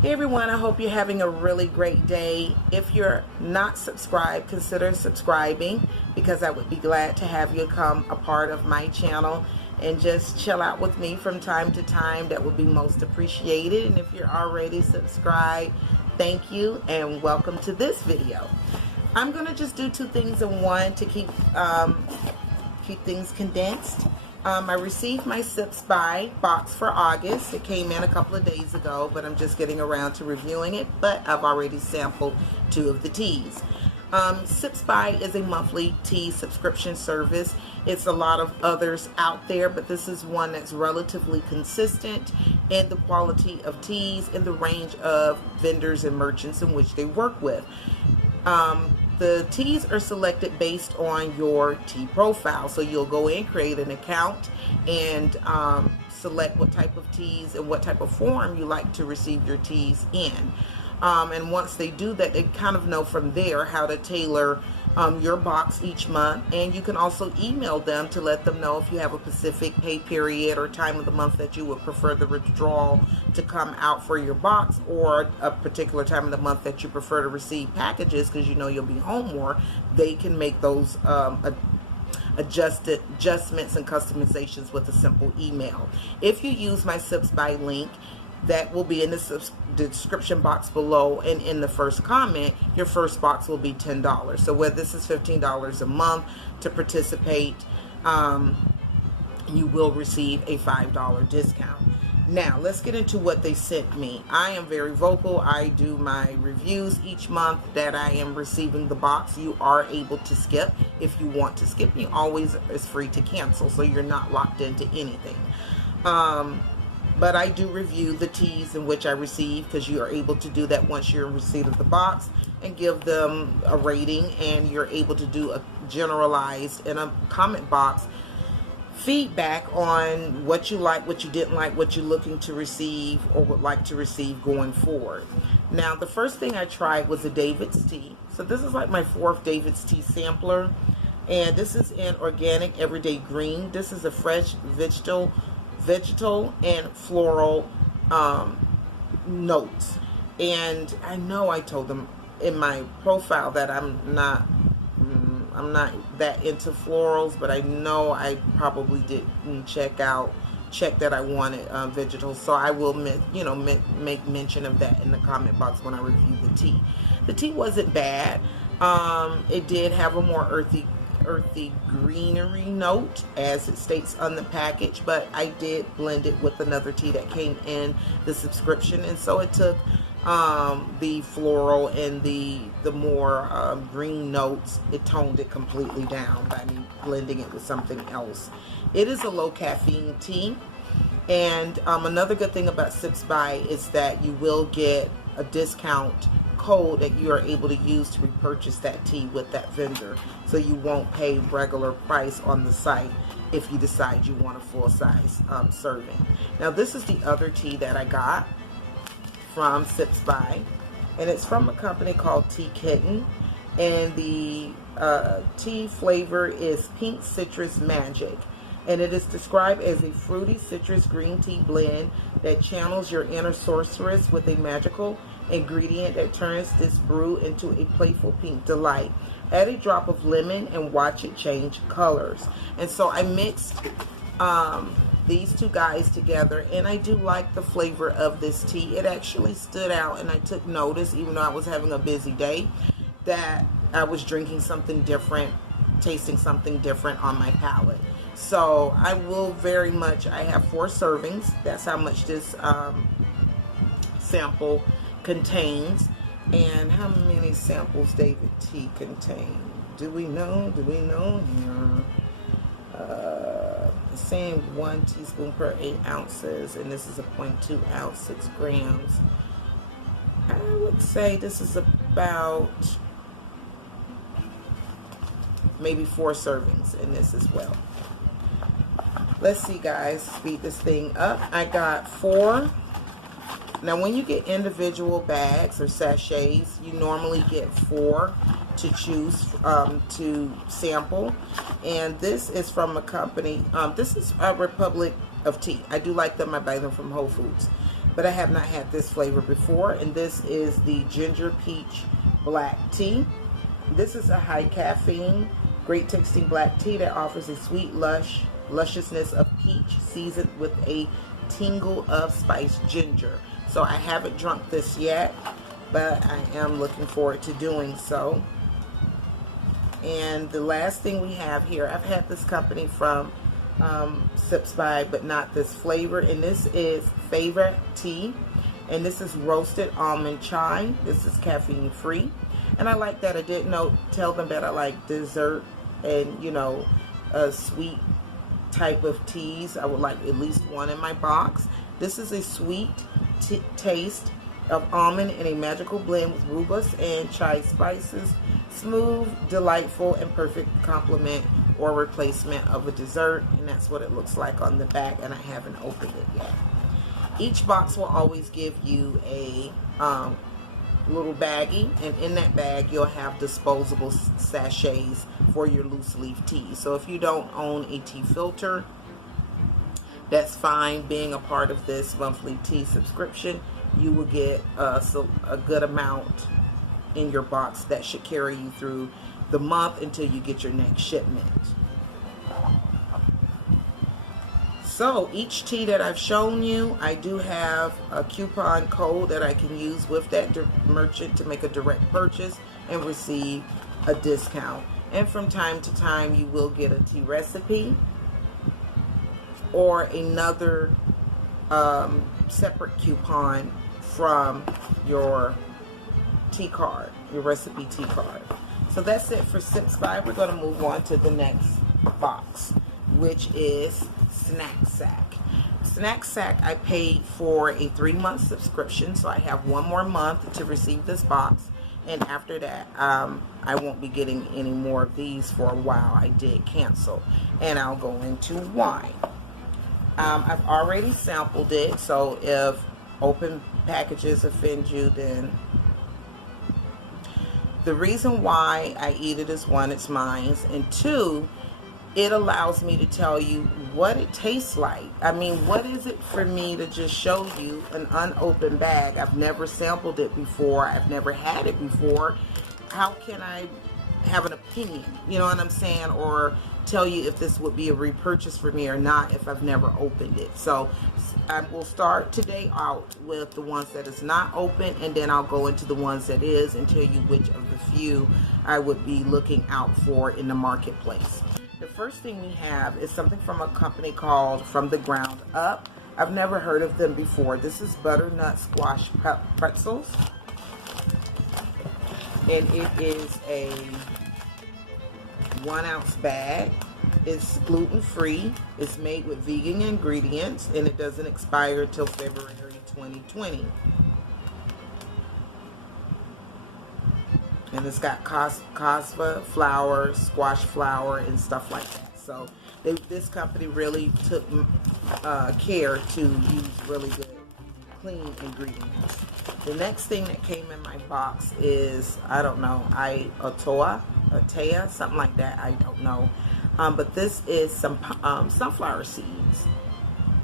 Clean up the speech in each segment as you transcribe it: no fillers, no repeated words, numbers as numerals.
Hey everyone, I hope you're having a really great day. If you're not subscribed, consider subscribing because I would be glad to have you come a part of my channel and just chill out with me from time to time. That would be most appreciated. And if you're already subscribed, thank you and welcome to this video. I'm going to just do two things in one to keep things condensed. I received my Sipsby box for August. It came in a couple of days ago, but I'm just getting around to reviewing it. But I've already sampled two of the teas. Sipsby is a monthly tea subscription service. It's a lot of others out there, but this is one that's relatively consistent in the quality of teas and the range of vendors and merchants in which they work with. The teas are selected based on your tea profile. So you'll go in, create an account, and select what type of teas and what type of form you like to receive your teas in. And once they do that, they kind of know from there how to tailor your box each month. And you can also email them to let them know if you have a specific pay period or time of the month that you would prefer the withdrawal to come out for your box, or a particular time of the month that you prefer to receive packages because you know you'll be home more. They can make those adjustments and customizations with a simple email. If you use my Sipsby link, that will be in the description box below, and in the first comment, your first box will be $10. So where this is $15 a month to participate, you will receive a $5 discount. Now let's get into what they sent me. I am very vocal. I do my reviews each month that I am receiving the box. You are able to skip if you want to skip. You always is free to cancel, so you're not locked into anything. But I do review the teas in which I receive, because you are able to do that once you're in receipt of the box, and give them a rating, and you're able to do a generalized in a comment box feedback on what you like, what you didn't like, what you're looking to receive or would like to receive going forward. Now, the first thing I tried was a David's tea. So this is like my fourth David's tea sampler, and this is in organic everyday green. This is a fresh vegetal and floral notes. And I know I told them in my profile that I'm not that into florals, but I know I probably didn't check that I wanted vegetal, so I will make mention of that in the comment box when I review the tea. The tea wasn't bad. It did have a more earthy greenery note, as it states on the package, but I did blend it with another tea that came in the subscription, and so it took the floral and the more green notes, it toned it completely down by me blending it with something else. It is a low caffeine tea, and another good thing about Sipsby is that you will get a discount code that you are able to use to repurchase that tea with that vendor, so you won't pay regular price on the site if you decide you want a full-size serving. Now this is the other tea that I got from Sipsby, and it's from a company called Tea Kitten, and the tea flavor is Pink Citrus Magic, and it is described as a fruity citrus green tea blend that channels your inner sorceress with a magical ingredient that turns this brew into a playful pink delight. Add a drop of lemon and watch it change colors. And so I mixed these two guys together, and I do like the flavor of this tea. It actually stood out, and I took notice, even though I was having a busy day, that I was drinking something different, tasting something different on my palate. So I will very much, I have 4 servings. That's how much this sample contains. And how many samples David tea contain? Do we know here? It's saying 1 teaspoon per 8 ounces, and this is a 0.2 ounce, 6 grams. I would say this is about maybe 4 servings in this as well. Let's see, guys, speed this thing up. I got 4. Now, when you get individual bags or sachets, you normally get 4 to choose to sample. And this is from a company, this is a Republic of Tea. I do like them. I buy them from Whole Foods. but I have not had this flavor before, and this is the ginger peach black tea. This is a high caffeine, great tasting black tea that offers a sweet lusciousness of peach seasoned with a tingle of spiced ginger. So I haven't drunk this yet, but I am looking forward to doing so. And the last thing we have here, I've had this company from Sipsby, but not this flavor, and this is Favorite Tea, and this is roasted almond chai. This is caffeine free, and I like that. I did tell them that I like dessert and, you know, a sweet type of teas. I would like at least one in my box. This is a sweet taste of almond in a magical blend with rhubarb and chai spices. Smooth, delightful, and perfect complement or replacement of a dessert, and that's what it looks like on the back, and I haven't opened it yet. Each box will always give you a little baggie, and in that bag you'll have disposable sachets for your loose leaf tea. So if you don't own a tea filter, that's fine. Being a part of this monthly tea subscription, you will get a good amount in your box that should carry you through the month until you get your next shipment. So each tea that I've shown you, I do have a coupon code that I can use with that merchant to make a direct purchase and receive a discount. And from time to time you will get a tea recipe or another separate coupon from your tea card, your recipe tea card. So that's it for Sipsby. We're going to move on to the next box, which is Snacksack. Snacksack, I paid for a 3-month subscription, so I have one more month to receive this box, and after that I won't be getting any more of these for a while. I did cancel, and I'll go into why. I've already sampled it, so if open packages offend you, then the reason why I eat it is, 1, it's mine, and 2, it allows me to tell you what it tastes like. I mean, what is it for me to just show you an unopened bag? I've never sampled it before. I've never had it before. How can I have an opinion? You know what I'm saying? Or tell you if this would be a repurchase for me or not if I've never opened it. So I will start today out with the ones that is not open, and then I'll go into the ones that is and tell you which of the few I would be looking out for in the marketplace. The first thing we have is something from a company called From the Ground Up. I've never heard of them before. This is butternut squash pretzels, and it is a 1-ounce bag. It's gluten-free. It's made with vegan ingredients, and it doesn't expire until February 2020. And it's got casva flour, squash flour, and stuff like that. So this company really took care to use really good, clean ingredients. The next thing that came in my box is, I don't know, Attire, something like that. I don't know. But this is some sunflower seeds,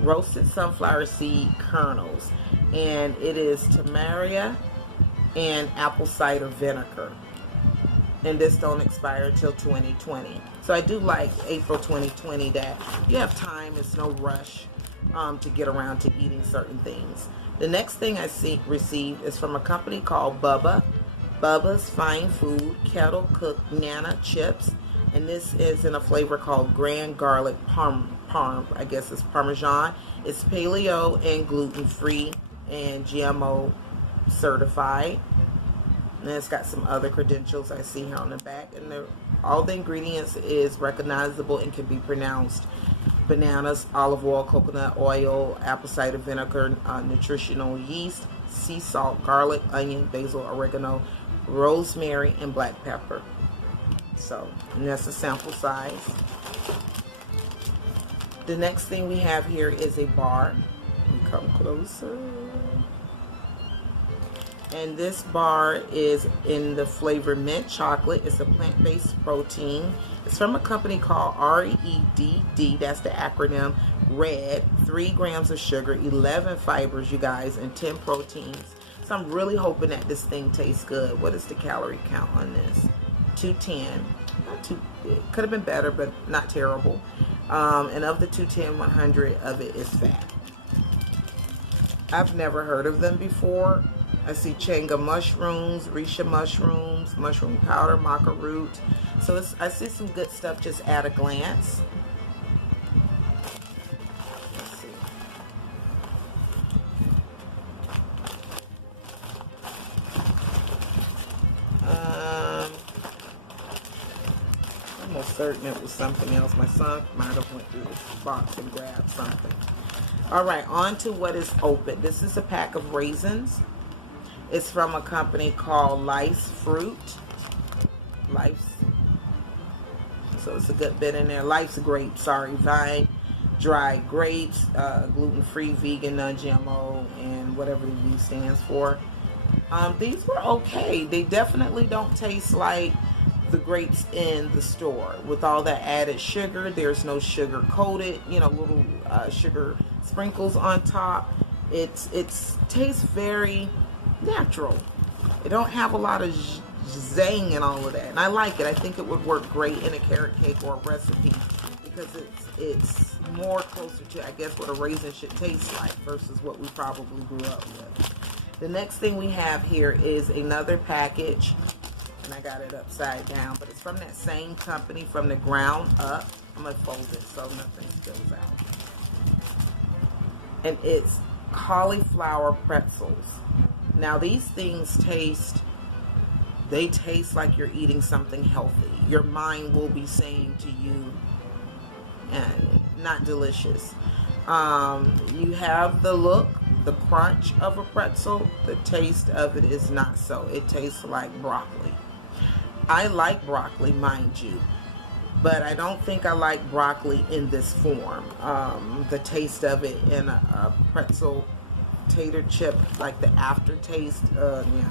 roasted sunflower seed kernels, and it is Tamaria and apple cider vinegar, and this don't expire until 2020. So I do like April 2020 that you have time. It's no rush to get around to eating certain things. The next thing I received is from a company called Bubba's Fine Food Kettle Cooked Nana Chips, and this is in a flavor called Grand Garlic Parm. I guess it's Parmesan. It's paleo and gluten free and GMO certified, and it's got some other credentials I see here on the back, and all the ingredients is recognizable and can be pronounced: bananas, olive oil, coconut oil, apple cider vinegar, nutritional yeast, sea salt, garlic, onion, basil, oregano, rosemary, and black pepper. So, and that's a sample size. The next thing we have here is a bar. Let me come closer. And this bar is in the flavor mint chocolate. It's a plant-based protein. It's from a company called REDD, that's the acronym, RED. 3 grams of sugar, 11 fibers, you guys, and 10 proteins. So I'm really hoping that this thing tastes good. What is the calorie count on this? 210. Not too, it could have been better, but not terrible. And of the 210, 100 of it is fat. I've never heard of them before. I see changa mushrooms, reishi mushrooms, mushroom powder, maca root. So I see some good stuff just at a glance. Let's see. I'm almost certain it was something else. My son might have went through this box and grabbed something. All right, on to what is open. This is a pack of raisins. It's from a company called Life's Fruit. Life's. So it's a good bit in there. Life's Grapes, sorry. Vine dried grapes, gluten-free, vegan, non-GMO, and whatever the V stands for. These were okay. They definitely don't taste like the grapes in the store. With all that added sugar, there's no sugar coated, you know, little sugar sprinkles on top. It tastes very natural. It don't have a lot of zang and all of that, and I like it. I think it would work great in a carrot cake or a recipe because it's more closer to, I guess, what a raisin should taste like versus what we probably grew up with. The next thing we have here is another package, and I got it upside down, but it's from that same company, from the ground up. I'm gonna fold it so nothing spills out. And it's cauliflower pretzels. Now these things taste like you're eating something healthy. Your mind will be saying to you, not delicious. You have the look, the crunch of a pretzel. The taste of it is not so. It tastes like broccoli. I like broccoli, mind you, but I don't think I like broccoli in this form. The taste of it in a pretzel tater chip, like the aftertaste, you know.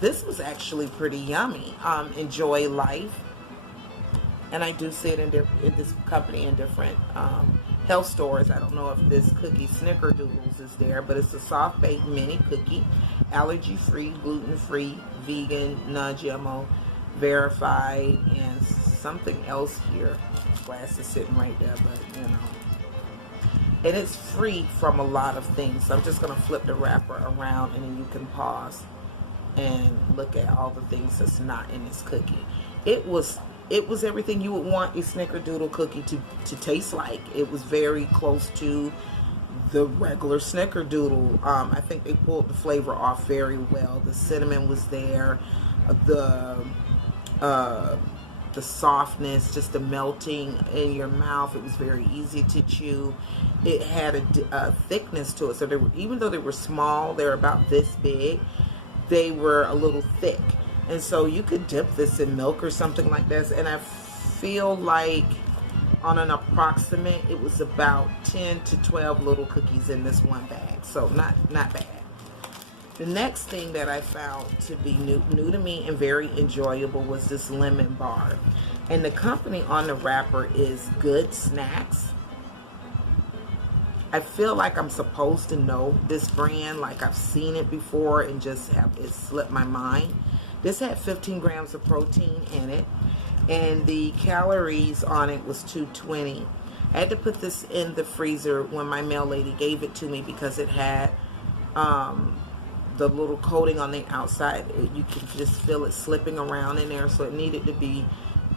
This was actually pretty yummy. Enjoy Life, and I do see it in this company in different health stores. I don't know if this cookie Snickerdoodles is there, but it's a soft baked mini cookie, allergy free, gluten free, vegan, non-GMO, verified, and something else here. Glass is sitting right there, but you know. And it's free from a lot of things. So I'm just going to flip the wrapper around, and then you can pause and look at all the things that's not in this cookie. It was everything you would want a Snickerdoodle cookie to taste like. It was very close to the regular Snickerdoodle. I think they pulled the flavor off very well. The cinnamon was there. The softness, just the melting in your mouth. It was very easy to chew. It had a thickness to it. So they were, even though they were small, they were about this big, they were a little thick. And so you could dip this in milk or something like this. And I feel like on an approximate, it was about 10 to 12 little cookies in this one bag. So not bad. The next thing that I found to be new to me and very enjoyable was this lemon bar. And the company on the wrapper is Good Snacks. I feel like I'm supposed to know this brand, like I've seen it before and just have it slipped my mind. This had 15 grams of protein in it, and the calories on it was 220. I had to put this in the freezer when my mail lady gave it to me because it had the little coating on the outside. You can just feel it slipping around in there, so it needed to be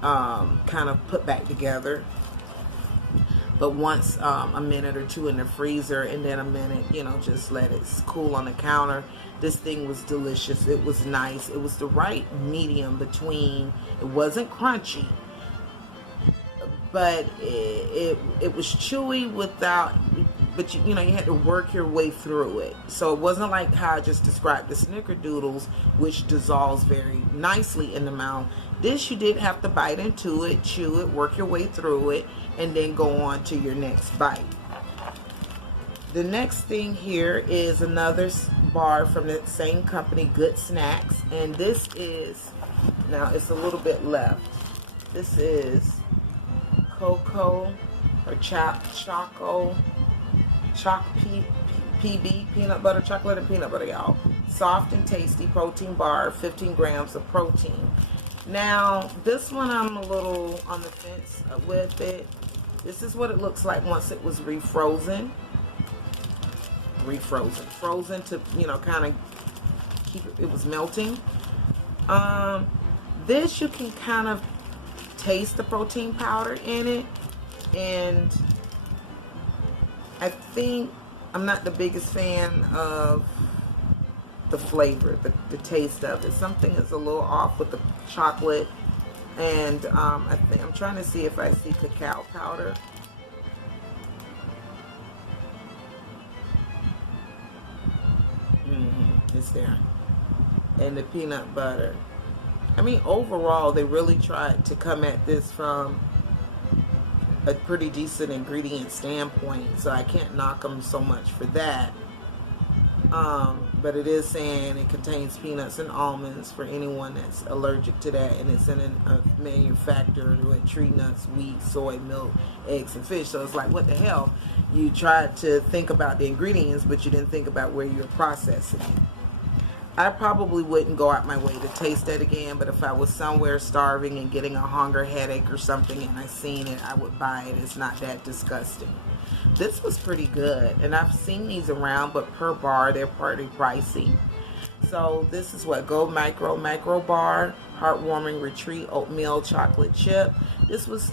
kind of put back together. But once a minute or two in the freezer, and then a minute, you know, just let it cool on the counter, this thing was delicious. It was nice. It was the right medium between, it wasn't crunchy, but it was chewy without, but you know, you had to work your way through it. So it wasn't like how I just described the Snickerdoodles, which dissolves very nicely in the mouth. This, you did have to bite into it, chew it, work your way through it, and then go on to your next bite. The next thing here is another bar from the same company, Good Snacks. And this is, now it's a little bit left. This is cocoa or choco, PB, peanut butter, chocolate and peanut butter, y'all. Soft and tasty protein bar, 15 grams of protein. Now, this one I'm a little on the fence with it. This is what it looks like once it was refrozen. Frozen to, you know, kind of keep it was melting. This you can kind of taste the protein powder in it, and I think I'm not the biggest fan of the flavor, the taste of it. Something is a little off with the chocolate, and I think I'm trying to see if I see cacao powder. It's there, and the peanut butter. I mean, overall, they really tried to come at this from a pretty decent ingredient standpoint, so I can't knock them so much for that. But it is saying it contains peanuts and almonds for anyone that's allergic to that, and it's in a manufactured with tree nuts, wheat, soy, milk, eggs, and fish. So it's like, what the hell? You tried to think about the ingredients, but you didn't think about where you're processing it. I probably wouldn't go out my way to taste that again, but if I was somewhere starving and getting a hunger headache or something and I seen it, I would buy it. It's not that disgusting. This was pretty good, and I've seen these around, but per bar they're pretty pricey. So this is what Go Micro Bar, Heartwarming Retreat Oatmeal Chocolate Chip. This was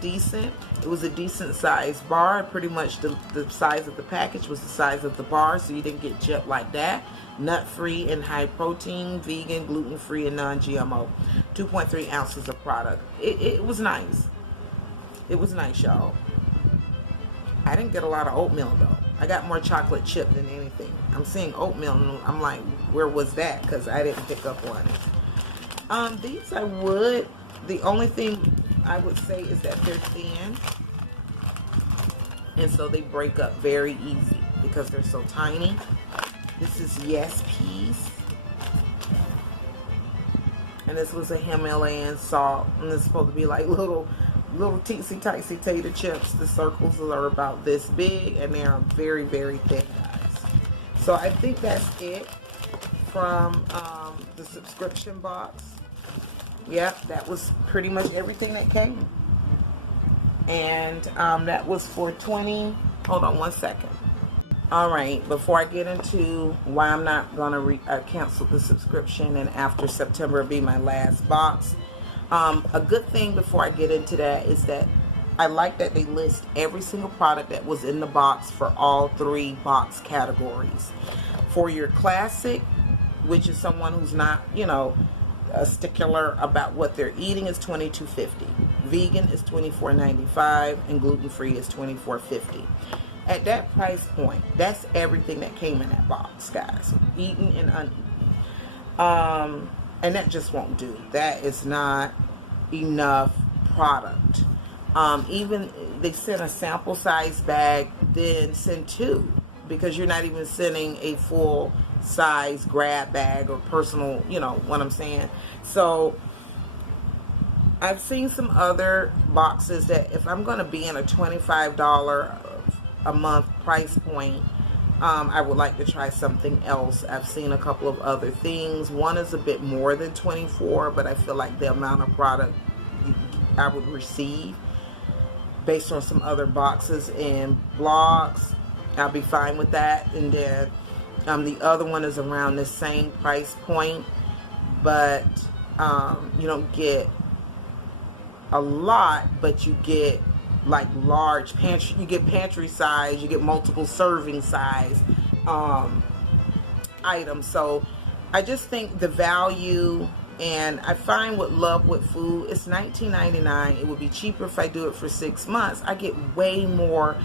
decent. It was a decent sized bar. Pretty much the size of the package was the size of the bar, so you didn't get jet like that. Nut free and high protein, vegan, gluten free, and non-GMO. 2.3 ounces of product. It was nice. It was nice, y'all. I didn't get a lot of oatmeal though. I got more chocolate chip than anything. I'm seeing oatmeal and I'm like, where was that? Because I didn't pick up on it. These I would. The only thing I would say is that they're thin, and so they break up very easy because they're so tiny. This is Yes Peas, and this was a Himalayan salt, and it's supposed to be like little teensy tiny tater chips. The circles are about this big, and they are very, very thin, guys. So I think that's it from the subscription box. Yep, that was pretty much everything that came, and that was for 20. Hold on one second. All right, before I get into why I'm not going to cancel the subscription, and after September will be my last box, a good thing before I get into that is that I like that they list every single product that was in the box for all 3 box categories. For your classic, which is someone who's not, you know, a stickler about what they're eating, is $22.50. Vegan is $24.95, and gluten-free is $24.50. At that price point, that's everything that came in that box, guys. Eaten and uneaten. And that just won't do. That is not enough product. Even they sent a sample size bag, then send 2, because you're not even sending a full size grab bag or personal, you know what I'm saying. So I've seen some other boxes that if I'm going to be in a $25 a month price point, I would like to try something else. I've seen a couple of other things. One is a bit more than 24, but I feel like the amount of product I would receive based on some other boxes and blogs, I'll be fine with that. And then the other one is around the same price point, but you don't get a lot, but you get like large pantry, you get pantry size, you get multiple serving size items. So I just think the value, and I find with Love with Food, it's $19.99. It would be cheaper if I do it for 6 months. I get way more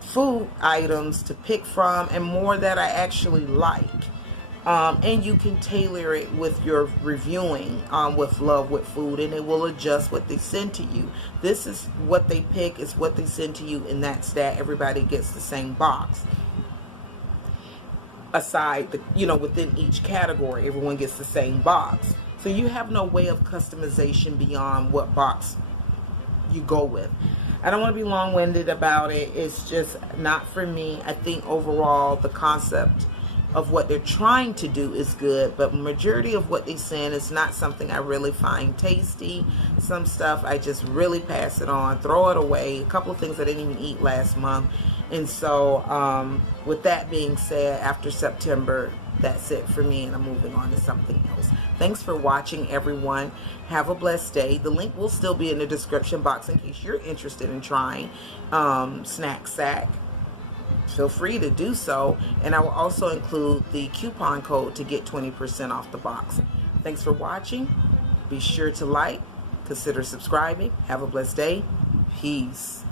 food items to pick from, and more that I actually like. And you can tailor it with your reviewing with Love with Food, and it will adjust what they send to you. This is what they pick, is what they send to you, and that's that. Everybody gets the same box. aside, within each category, everyone gets the same box. So you have no way of customization beyond what box you go with. I don't want to be long-winded about it. It's just not for me. I think overall the concept of what they're trying to do is good, but majority of what they send is not something I really find tasty. Some stuff I just really pass it on, throw it away. A couple of things I didn't even eat last month. And so with that being said, after September, that's it for me, and I'm moving on to something else. Thanks for watching, everyone. Have a blessed day. The link will still be in the description box in case you're interested in trying Snacksack. Feel free to do so, and I will also include the coupon code to get 20% off the box. Thanks for watching. Be sure to like, consider subscribing. Have a blessed day. Peace.